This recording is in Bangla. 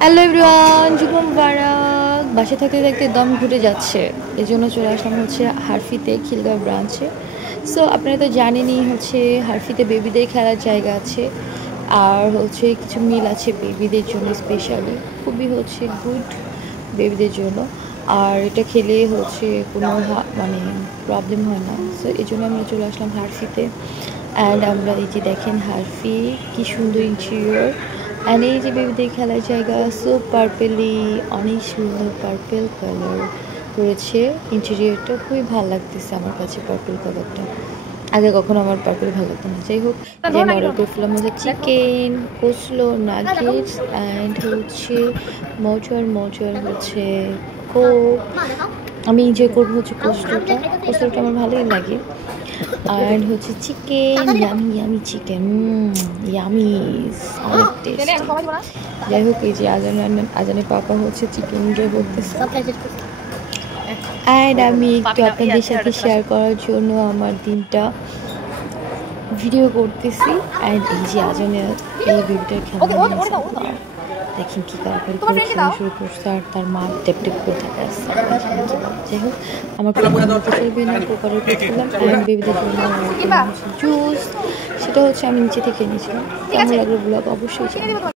হ্যালো এভরিওয়ান, শুভ মুবারক। বাসে থাকতে থাকতে দম ঘুরে যাচ্ছে, এই জন্য চলে আসলাম হচ্ছে হারফিতে, খিলগাঁও ব্রাঞ্চে। সো আপনারা তো জানেনই হচ্ছে হারফিতে বেবিদের খেলার জায়গা আছে, আর হচ্ছে কিছু মিল আছে বেবিদের জন্য স্পেশালি, খুবই হচ্ছে গুড বেবিদের জন্য। আর এটা খেলে হচ্ছে কোনো মানে প্রবলেম হয় না। সো এই জন্য আমরা চলে আসলাম হারফিতে। অ্যান্ড আমরা এই যে দেখেন হারফি কি সুন্দর ইন্টেরিয়র, অ্যান্ড এই যে বেবিদের খেলার জায়গা, সো পার্পেলি, অনেক সুন্দর পার্পেল কালার করেছে ইন্টেরিয়রটা, খুবই ভালো লাগতেছে আমার কাছে পার্পেল কালারটা। আগে কখনো আমার পার্পেল ভালো লাগতো না। যাই হোক, যে আমি অর্ডার করছিলাম হচ্ছে চিকেন কোসলো নাগেটস, অ্যান্ড হচ্ছে মজার হচ্ছে কোক। আমি এনজয় করবো হচ্ছে কোসলোটা আমার ভালোই লাগে। আর হচ্ছে chicken, yummy yummy chicken, yummy, অনেক টেস্টি। যাই হোক, এই যে আজানের পাপা হচ্ছে চিকেন এনজয় করতেছে, অ্যান্ড আমি একটু আপনাদের সাথে শেয়ার করার জন্য আমার দিনটা ভিডিও করতেছি। অ্যান্ড এই যে আজানের এই বেবিটার খেলা দেখেন কি কারখারি করে খেলা শুরু করছে, আর তার মা টেপ করে থাকে আসছে। যাই হোক, আমার তো চলবে না, কুকারের করছিলাম। অ্যান্ড বেবিদের জন্য জুস, সেটা হচ্ছে আমি নিচে থেকে এনেছিলাম। কেমন লাগলো ব্লগ অবশ্যই জানাবেন।